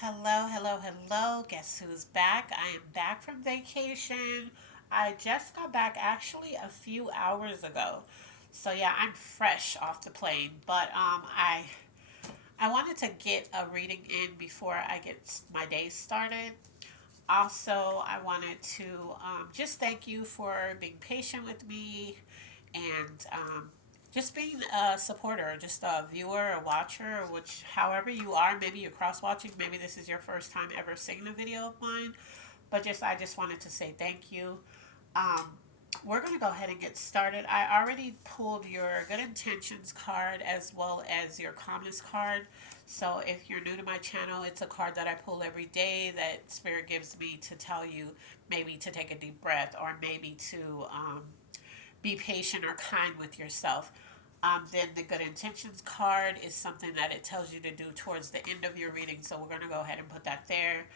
Hello, hello, hello. Guess who's back? I am back from vacation. I just got back actually a few hours ago. So yeah, I'm fresh off the plane, but I wanted to get a reading in before I get my day started. Also, I wanted to just thank you for being patient with me and just being a supporter, just a viewer, a watcher, which, however you are, maybe you're cross watching, maybe this is your first time ever seeing a video of mine, but I just wanted to say thank you. Um, we're going to go ahead and get started. I already pulled your good intentions card as well as your calmness card. So if you're new to my channel, it's a card that I pull every day that Spirit gives me to tell you maybe to take a deep breath or maybe to be patient or kind with yourself. Then the good intentions card is something that it tells you to do towards the end of your reading. So we're going to go ahead and put that there.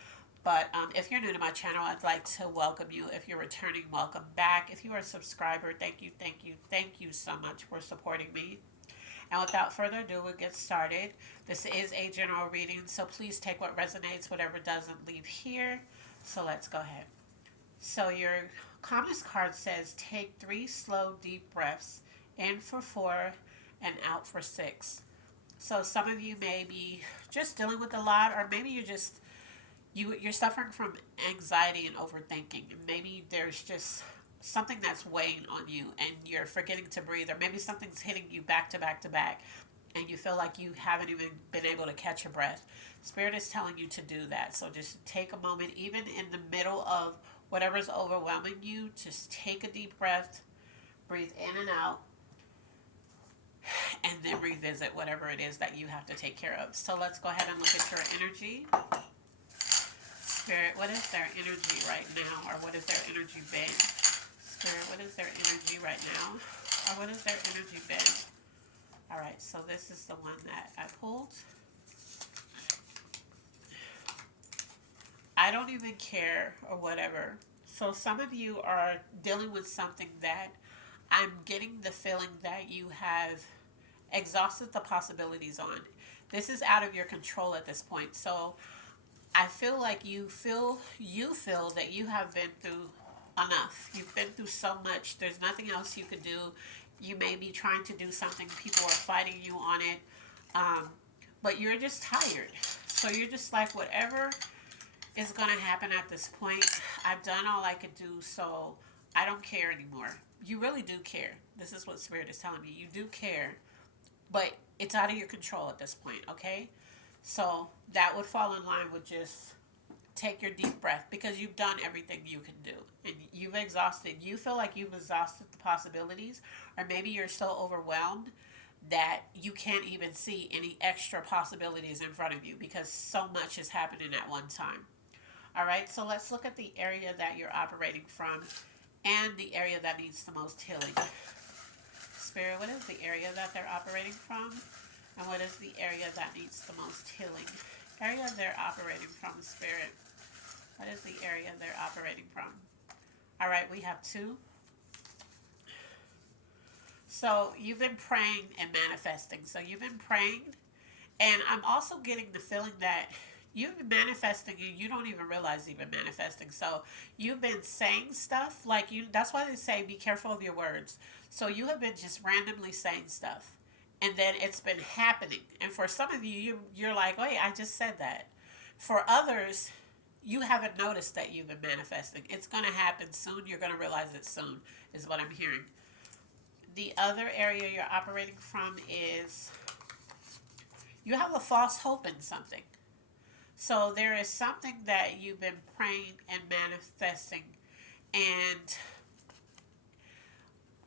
But if you're new to my channel, I'd like to welcome you. If you're returning, welcome back. If you are a subscriber, thank you, thank you, thank you so much for supporting me. And without further ado, we'll get started. This is a general reading, so please take what resonates, whatever doesn't, leave here. So let's go ahead. So your calmness card says take 3 slow, deep breaths in for 4 and out for 6. So some of you may be just dealing with a lot, or maybe you're suffering from anxiety and overthinking. Maybe there's just something that's weighing on you and you're forgetting to breathe, or maybe something's hitting you back to back to back and you feel like you haven't even been able to catch your breath. Spirit is telling you to do that. So just take a moment, even in the middle of whatever's overwhelming you, just take a deep breath, breathe in and out, and then revisit whatever it is that you have to take care of. So let's go ahead and look at your energy. Spirit, what is their energy right now? Or what is their energy been? Spirit, what is their energy right now? Or what is their energy been? Alright, so this is the one that I pulled. I don't even care or whatever. So some of you are dealing with something that I'm getting the feeling that you have exhausted the possibilities on. This is out of your control at this point. So I feel like you feel that you have been through enough. You've been through so much. There's nothing else you could do. You may be trying to do something. People are fighting you on it. Um, but you're just tired. So you're just like, whatever is going to happen at this point, I've done all I could do, so I don't care anymore. You really do care. This is what Spirit is telling me. You do care, but it's out of your control at this point, okay? So that would fall in line with just take your deep breath because you've done everything you can do and you feel like you've exhausted the possibilities, or maybe you're so overwhelmed that you can't even see any extra possibilities in front of you because so much is happening at one time. All right, so let's look at the area that you're operating from and the area that needs the most healing. Spirit, what is the area that they're operating from? And what is the area that needs the most healing? Area they're operating from, Spirit. What is the area they're operating from? All right, we have 2. So you've been praying and manifesting. So you've been praying, and I'm also getting the feeling that you've been manifesting and you don't even realize you've been manifesting. So you've been saying stuff like you that's why they say be careful of your words. So you have been just randomly saying stuff. And then it's been happening. And for some of you're like, wait, I just said that. For others, you haven't noticed that you've been manifesting. It's going to happen soon. You're going to realize it soon, is what I'm hearing. The other area you're operating from is you have a false hope in something. So there is something that you've been praying and manifesting, and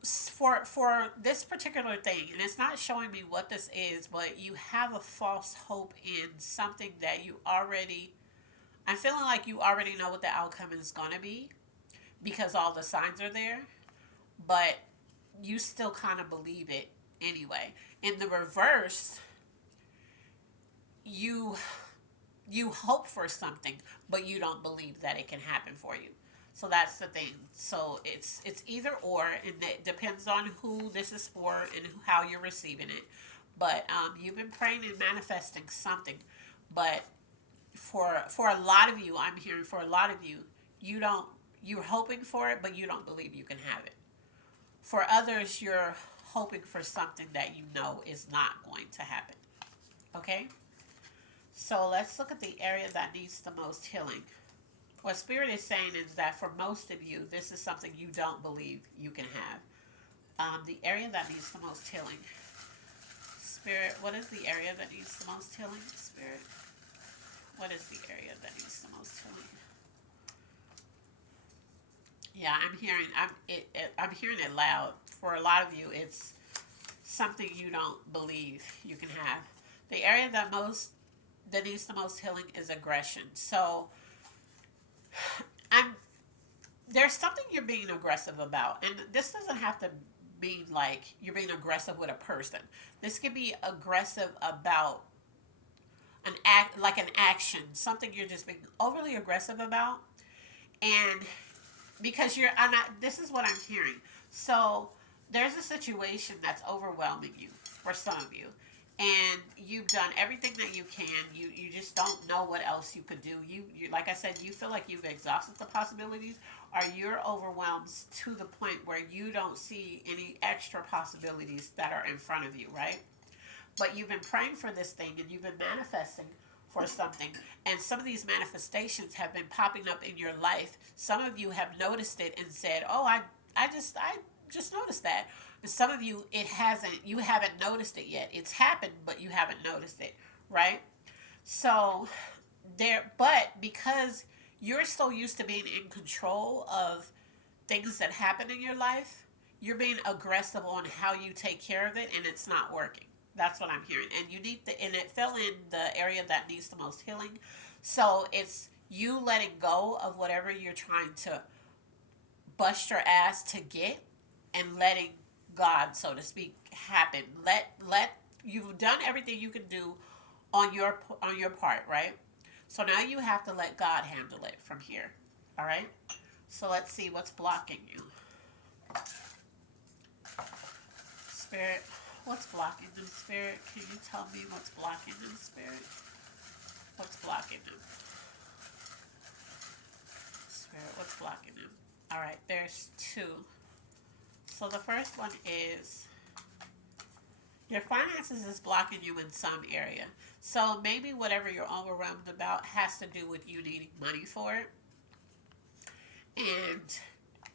for this particular thing, and it's not showing me what this is, but you have a false hope in something that you already. I'm feeling like you already know what the outcome is gonna be because all the signs are there, but you still kind of believe it anyway. In the reverse, you you hope for something, but you don't believe that it can happen for you. So that's the thing. So it's either or, and it depends on who this is for and how you're receiving it. But you've been praying and manifesting something, but For a lot of you, I'm hearing for a lot of you, you don't you're hoping for it, but you don't believe you can have it. For others, you're hoping for something that you know is not going to happen. Okay? So let's look at the area that needs the most healing. What Spirit is saying is that for most of you, this is something you don't believe you can have. The area that needs the most healing. Spirit, what is the area that needs the most healing? Spirit, what is the area that needs the most healing? Yeah, I'm hearing it loud. For a lot of you, it's something you don't believe you can have. The area that needs the most healing is aggression. So I'm there's something you're being aggressive about, and this doesn't have to be like you're being aggressive with a person. This could be aggressive about an act, like an action, something you're just being overly aggressive about, and because you're, I'm not. This is what I'm hearing. So there's a situation that's overwhelming you for some of you, and you've done everything that you can. You just don't know what else you could do. You like I said, you feel like you've exhausted the possibilities, or you're overwhelmed to the point where you don't see any extra possibilities that are in front of you, right? But you've been praying for this thing and you've been manifesting for something, and some of these manifestations have been popping up in your life. Some of you have noticed it and said, "Oh, I just noticed that." And some of you, it hasn't. You haven't noticed it yet. It's happened, but you haven't noticed it, right? So but because you're so used to being in control of things that happen in your life, you're being aggressive on how you take care of it, and it's not working. That's what I'm hearing. And you need and it fell in the area that needs the most healing. So it's you letting go of whatever you're trying to bust your ass to get, and letting God, so to speak, happen. Let you've done everything you can do on your part, right? So now you have to let God handle it from here. All right? So let's see what's blocking you. Spirit, what's blocking them, Spirit? Can you tell me what's blocking them, Spirit? What's blocking them? Spirit, what's blocking them? All right, there's two. So the first one is your finances is blocking you in some area. So maybe whatever you're overwhelmed about has to do with you needing money for it. And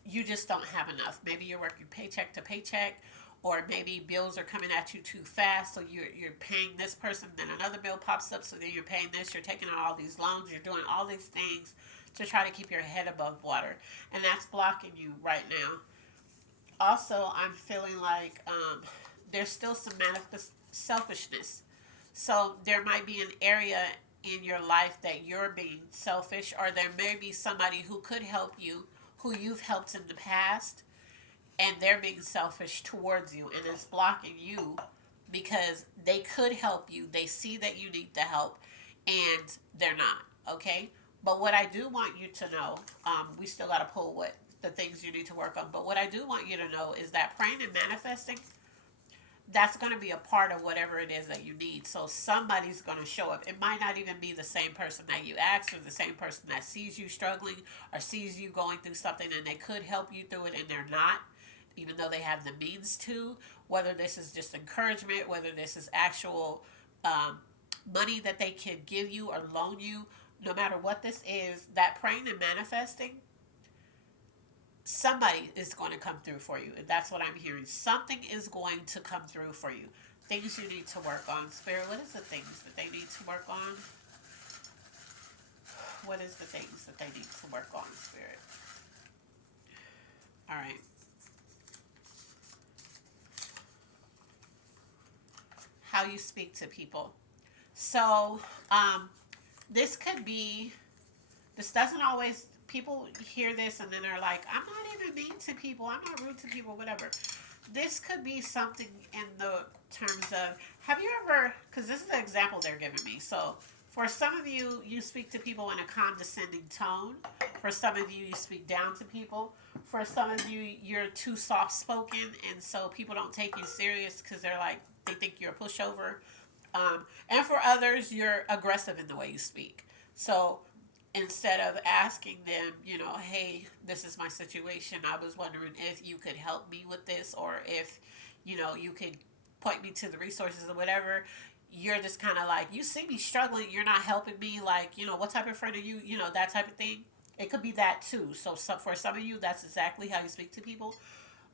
you just don't have enough. Maybe you're working paycheck to paycheck, or maybe bills are coming at you too fast. So you're paying this person, then another bill pops up. So then you're paying this. You're taking on all these loans. You're doing all these things to try to keep your head above water, and that's blocking you right now. Also, I'm feeling like there's still some manifest selfishness. So there might be an area in your life that you're being selfish, or there may be somebody who could help you, who you've helped in the past, and they're being selfish towards you, and it's blocking you because they could help you. They see that you need the help, and they're not. Okay. But what I do want you to know, we still got to pull what the things you need to work on. But what I do want you to know is that praying and manifesting, that's going to be a part of whatever it is that you need. So somebody's going to show up. It might not even be the same person that you asked, or the same person that sees you struggling or sees you going through something, and they could help you through it and they're not, even though they have the means to. Whether this is just encouragement, whether this is actual money that they can give you or loan you, no matter what this is, that praying and manifesting, somebody is going to come through for you. That's what I'm hearing. Something is going to come through for you. Things you need to work on. Spirit, what is the things that they need to work on? What is the things that they need to work on, Spirit? All right. How you speak to people. So, this could be, this doesn't always, people hear this and then they're like, I'm not even mean to people, I'm not rude to people, whatever. This could be something in the terms of, have you ever, because this is the example they're giving me. So for some of you, you speak to people in a condescending tone. For some of you, you speak down to people. For some of you, you're too soft spoken, and so people don't take you serious because they're like, they think you're a pushover. And for others, you're aggressive in the way you speak. So instead of asking them, hey, this is my situation, I was wondering if you could help me with this, or if, you could point me to the resources or whatever. You're just kind of like, you see me struggling, you're not helping me, like, what type of friend are you, that type of thing. It could be that too. So for some of you, that's exactly how you speak to people.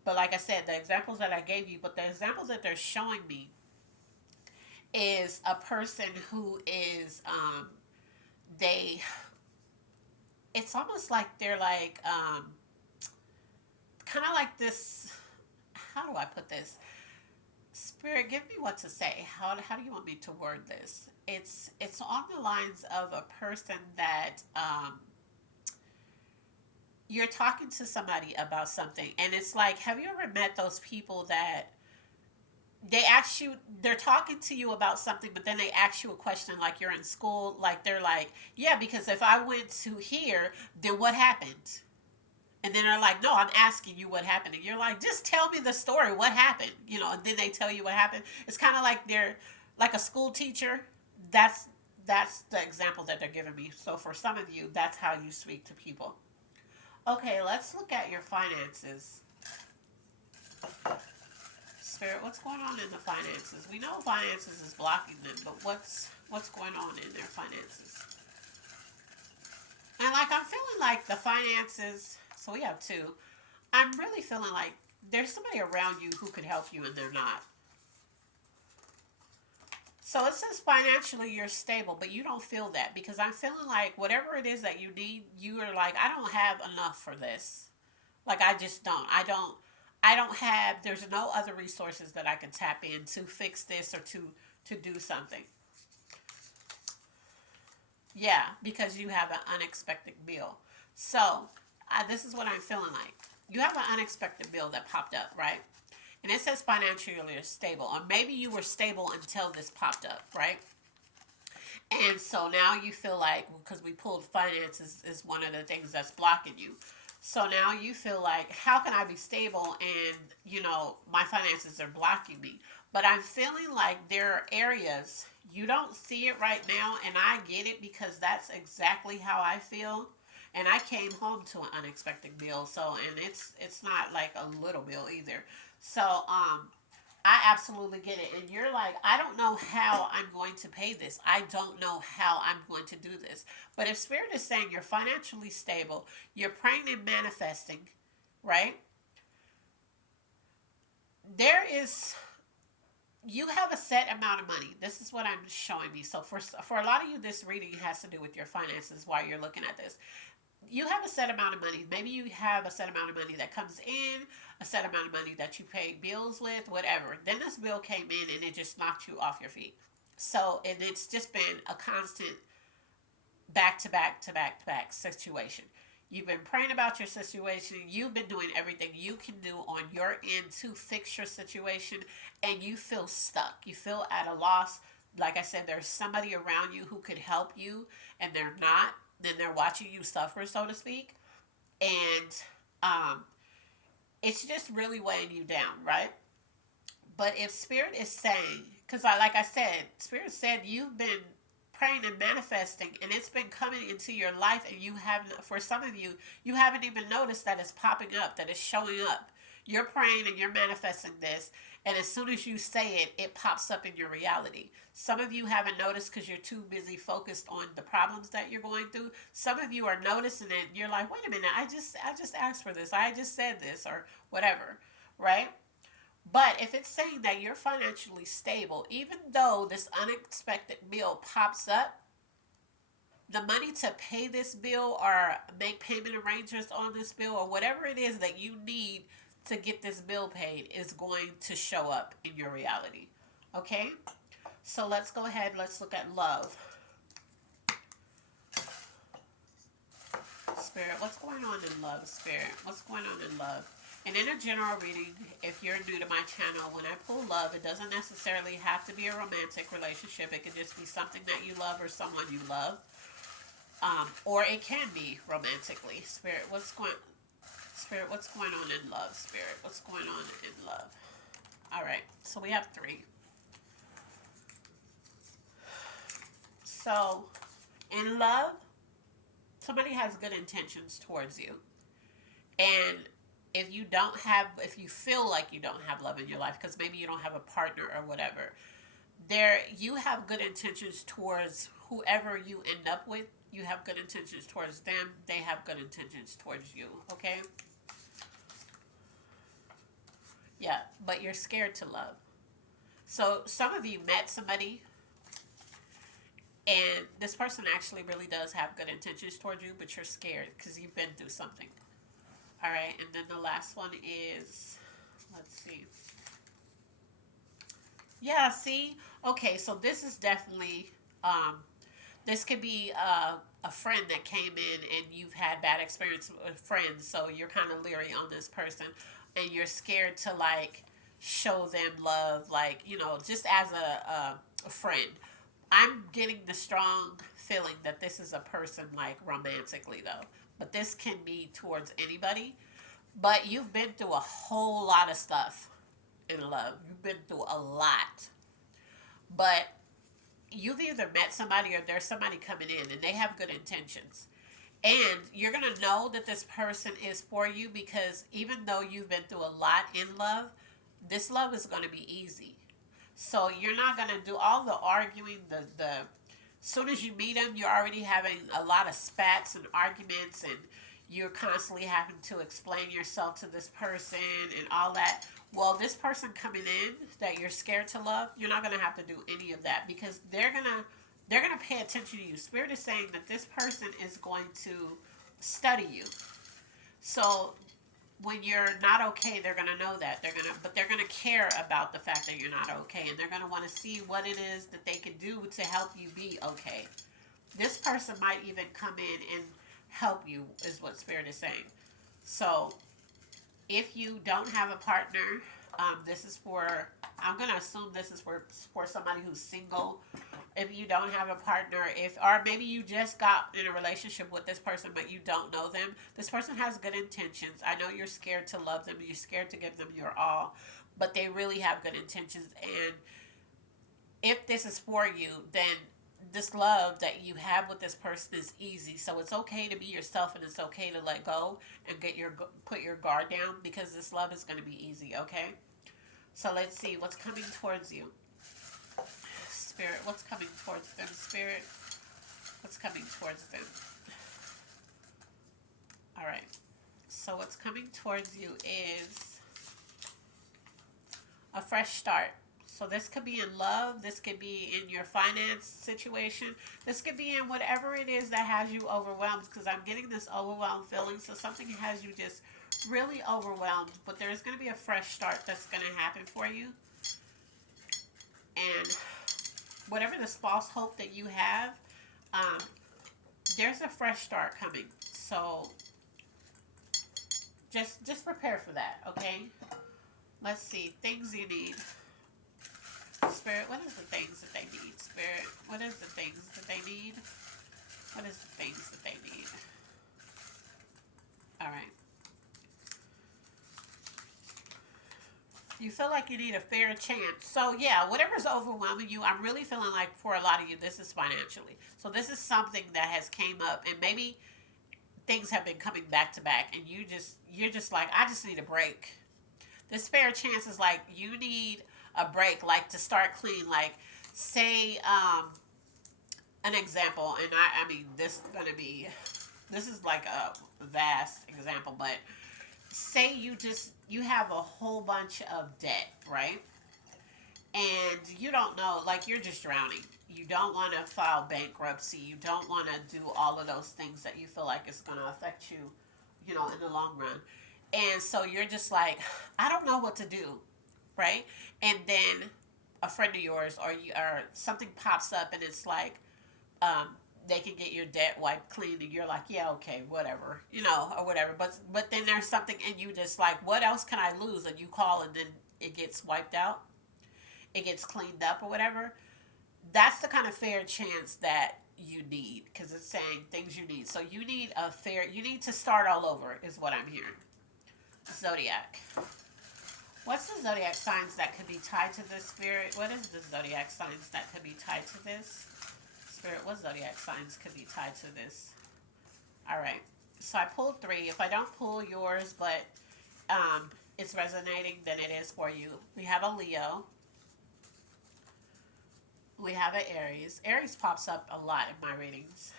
But like I said, the examples that I gave you, but the examples that they're showing me is a person who is, they, it's almost like they're like, kind of like this. How do I put this? Spirit, give me what to say. How do you want me to word this? It's on the lines of a person that, you're talking to somebody about something, and it's like, have you ever met those people that they ask you, they're talking to you about something, but then they ask you a question, like you're in school, like they're like, yeah, because if I went to here, then what happened? And then they're like, no, I'm asking you what happened. And you're like, just tell me the story. What happened? And then they tell you what happened. It's kind of like they're like a school teacher. That's that's the example that they're giving me. So for some of you, that's how you speak to people. Okay, let's look at your finances. Spirit, what's going on in the finances? We know finances is blocking them, but what's going on in their finances? And like I'm feeling like the finances, so we have two. I'm really feeling like there's somebody around you who could help you and they're not. So it says financially you're stable, but you don't feel that, because I'm feeling like whatever it is that you need, you are like, I don't have enough for this. Like I just don't. I don't have, there's no other resources that I can tap in to fix this or to do something. Yeah, because you have an unexpected bill. So, this is what I'm feeling like. You have an unexpected bill that popped up, right? And it says financially you're stable, or maybe you were stable until this popped up, right? And so now you feel like, because we pulled finances is one of the things that's blocking you. So now you feel like, how can I be stable and, my finances are blocking me? But I'm feeling like there are areas you don't see it right now, and I get it because that's exactly how I feel. And I came home to an unexpected bill, so, and it's not like a little bill either. So, I absolutely get it. And you're like, I don't know how I'm going to pay this. I don't know how I'm going to do this. But if Spirit is saying you're financially stable, you're praying and manifesting, right? There is, you have a set amount of money. This is what I'm showing me. So for a lot of you, this reading has to do with your finances while you're looking at this. You have a set amount of money. Maybe you have a set amount of money that comes in, a set amount of money that you pay bills with, whatever. Then this bill came in and it just knocked you off your feet. So, and it's just been a constant back to back to back to back situation. You've been praying about your situation. You've been doing everything you can do on your end to fix your situation, and you feel stuck. You feel at a loss. Like I said, there's somebody around you who could help you, and they're not. Then they're watching you suffer, so to speak. And um, it's just really weighing you down, right? But if Spirit is saying, because like I said, Spirit said you've been praying and manifesting, and it's been coming into your life, and you haven't, for some of you, you haven't even noticed that it's popping up, that it's showing up. You're praying and you're manifesting this, and as soon as you say it, it pops up in your reality. Some of you haven't noticed because you're too busy focused on the problems that you're going through. Some of you are noticing it. You're like, wait a minute, I just asked for this. I just said this or whatever, right? But if it's saying that you're financially stable, even though this unexpected bill pops up, the money to pay this bill or make payment arrangements on this bill or whatever it is that you need to get this bill paid is going to show up in your reality. Okay? So let's go ahead. Let's look at love. Spirit, what's going on in love, Spirit? What's going on in love? And in a general reading, if you're new to my channel, when I pull love, it doesn't necessarily have to be a romantic relationship. It could just be something that you love or someone you love. Or it can be romantically. Spirit, what's going on in love? Spirit, what's going on in love? All right, so we have three. So In love, somebody has good intentions towards you. And if you feel like you don't have love in your life, because maybe you don't have a partner or whatever, you have good intentions towards whoever you end up with. You have good intentions towards them. They have good intentions towards you. Okay? Yeah, but you're scared to love. So some of you met somebody, and this person actually really does have good intentions towards you, but you're scared because you've been through something. All right, and then the last one is, let's see. Yeah, see? Okay, so this is definitely, this could be a friend that came in and you've had bad experience with friends, so you're kind of leery on this person and you're scared to like show them love, like, just as a friend. I'm getting the strong feeling that this is a person like romantically though, but this can be towards anybody. But you've been through a whole lot of stuff in love. You've been through a lot. But you've either met somebody or there's somebody coming in and they have good intentions. And you're going to know that this person is for you because even though you've been through a lot in love, this love is going to be easy. So you're not going to do all the arguing, the as soon as you meet them, you're already having a lot of spats and arguments, and you're constantly having to explain yourself to this person and all that. Well, this person coming in that you're scared to love, you're not gonna have to do any of that because they're gonna pay attention to you. Spirit is saying that this person is going to study you. So when you're not okay, they're gonna know that they're gonna care about the fact that you're not okay, and they're gonna want to see what it is that they can do to help you be okay. This person might even come in and help you, is what Spirit is saying. So if you don't have a partner, this is for, I'm going to assume this is for somebody who's single. If you don't have a partner, or maybe you just got in a relationship with this person but you don't know them, this person has good intentions. I know you're scared to love them, you're scared to give them your all, but they really have good intentions. And if this is for you, then this love that you have with this person is easy. So it's okay to be yourself and it's okay to let go and put your guard down because this love is going to be easy, okay? So let's see what's coming towards you. Spirit, what's coming towards them? Spirit, what's coming towards them? All right. So what's coming towards you is a fresh start. So this could be in love, this could be in your finance situation, this could be in whatever it is that has you overwhelmed, because I'm getting this overwhelmed feeling. So something has you just really overwhelmed, but there's going to be a fresh start that's going to happen for you. And whatever this false hope that you have, um, there's a fresh start coming. So just prepare for that, okay? Let's see, things you need. Spirit, what is the things that they need? Spirit, what is the things that they need? What is the things that they need? All right. You feel like you need a fair chance. So yeah, whatever's overwhelming you, I'm really feeling like for a lot of you, this is financially. So this is something that has came up, and maybe things have been coming back to back, and you're just like, I just need a break. This fair chance is like you need a break, like to start clean. Like, say, an example, and I mean, this is like a vast example, but say you have a whole bunch of debt, right? And you don't know, like you're just drowning. You don't want to file bankruptcy. You don't want to do all of those things that you feel like it's going to affect you, in the long run. And so you're just like, I don't know what to do, right? And then a friend of yours or something pops up and it's like, um, they can get your debt wiped clean, and you're like, yeah, okay, whatever, or whatever. But then there's something, and you just like, what else can I lose? And you call, and then it gets wiped out, it gets cleaned up, or whatever. That's the kind of fair chance that you need, because it's saying things you need. So you need to start all over, is what I'm hearing. Zodiac. What's the zodiac signs that could be tied to this, Spirit? What is the zodiac signs that could be tied to this? Spirit, what zodiac signs could be tied to this? All right. So I pulled three. If I don't pull yours, but it's resonating, then it is for you. We have a Leo. We have an Aries. Aries pops up a lot in my readings.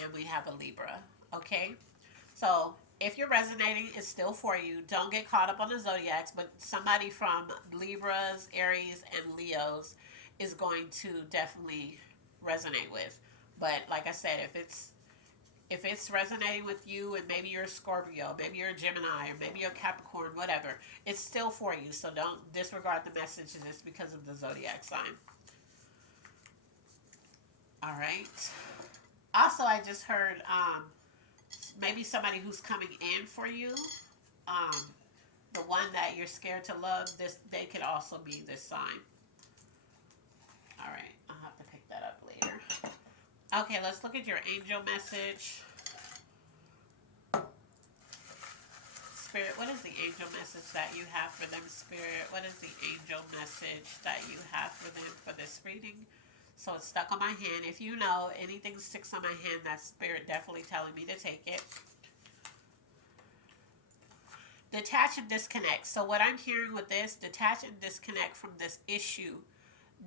And we have a Libra. Okay? So if you're resonating, it's still for you. Don't get caught up on the zodiacs, but somebody from Libras, Aries, and Leos is going to definitely resonate with. But like I said, if it's resonating with you, and maybe you're a Scorpio, maybe you're a Gemini, or maybe you're a Capricorn, whatever, it's still for you. So don't disregard the messages just because of the zodiac sign. All right. Also, I just heard maybe somebody who's coming in for you. Um, the one that you're scared to love, this they could also be this sign. All right, I'll have to pick that up later. Okay, let's look at your angel message. Spirit, what is the angel message that you have for them, Spirit? What is the angel message that you have for them for this reading? So it's stuck on my hand. If you know anything sticks on my hand, that's Spirit definitely telling me to take it. Detach and disconnect. So what I'm hearing with this, detach and disconnect from this issue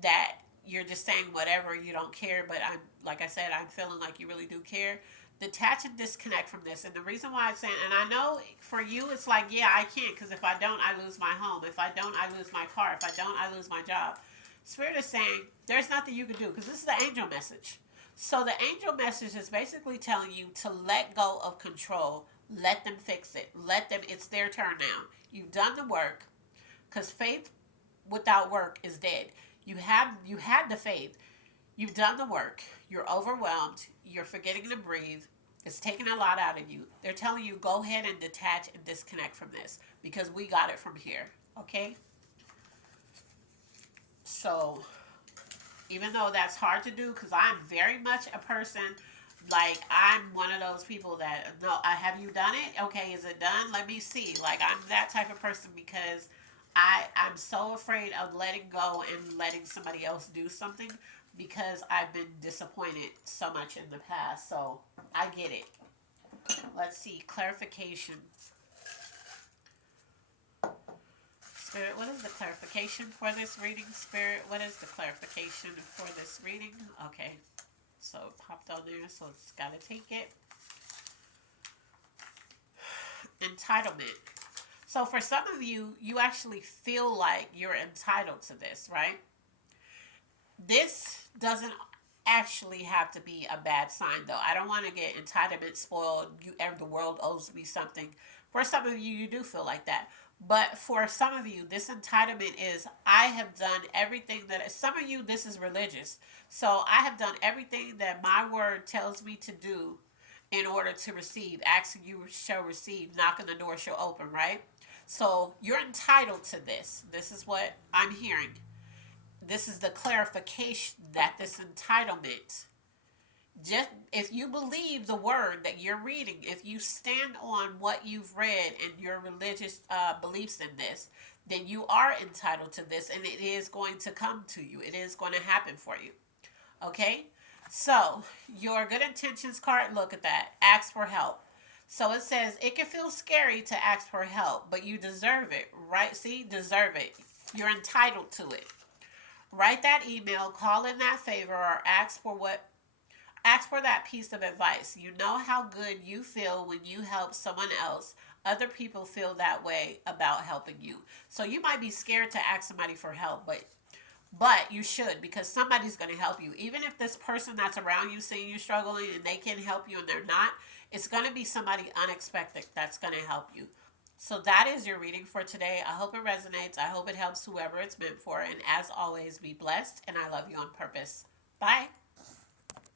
that you're just saying whatever, you don't care, but I'm, like I said, I'm feeling like you really do care. Detach and disconnect from this. And the reason why I'm saying, and I know for you it's like, yeah, I can't, because if I don't, I lose my home. If I don't, I lose my car. If I don't, I lose my job. Spirit is saying there's nothing you can do, because this is the angel message. So the angel message is basically telling you to let go of control. Let them fix it. Let them, it's their turn now. You've done the work, because faith without work is dead. You had the faith. You've done the work. You're overwhelmed. You're forgetting to breathe. It's taking a lot out of you. They're telling you go ahead and detach and disconnect from this, because we got it from here. Okay? So even though that's hard to do, because I'm very much a person, like I'm one of those people that, no, have you done it? Okay, is it done? Let me see. Like I'm that type of person, because I'm so afraid of letting go and letting somebody else do something, because I've been disappointed so much in the past. So I get it. Let's see, clarification. Spirit, what is the clarification for this reading? Spirit, what is the clarification for this reading? Okay, so it popped on there, so it's got to take it. Entitlement. So for some of you, you actually feel like you're entitled to this, right? This doesn't actually have to be a bad sign, though. I don't want to get entitlement spoiled. The world owes me something. For some of you, you do feel like that. But for some of you, this entitlement is, I have done everything that, some of you, this is religious. So I have done everything that my word tells me to do in order to receive. Asking you shall receive, knocking the door shall open, right? So you're entitled to this. This is what I'm hearing. This is the clarification that this entitlement, just if you believe the word that you're reading, if you stand on what you've read and your religious beliefs in this, then you are entitled to this, and it is going to come to you. It is going to happen for you. Okay? So, your good intentions card, look at that. Ask for help. So it says, it can feel scary to ask for help, but you deserve it, right? See, deserve it. You're entitled to it. Write that email, call in that favor, or ask for that piece of advice. You know how good you feel when you help someone else. Other people feel that way about helping you. So you might be scared to ask somebody for help, but you should, because somebody's going to help you. Even if this person that's around you seeing you struggling and they can help you and they're not, it's going to be somebody unexpected that's going to help you. So that is your reading for today. I hope it resonates. I hope it helps whoever it's meant for. And as always, be blessed. And I love you on purpose. Bye.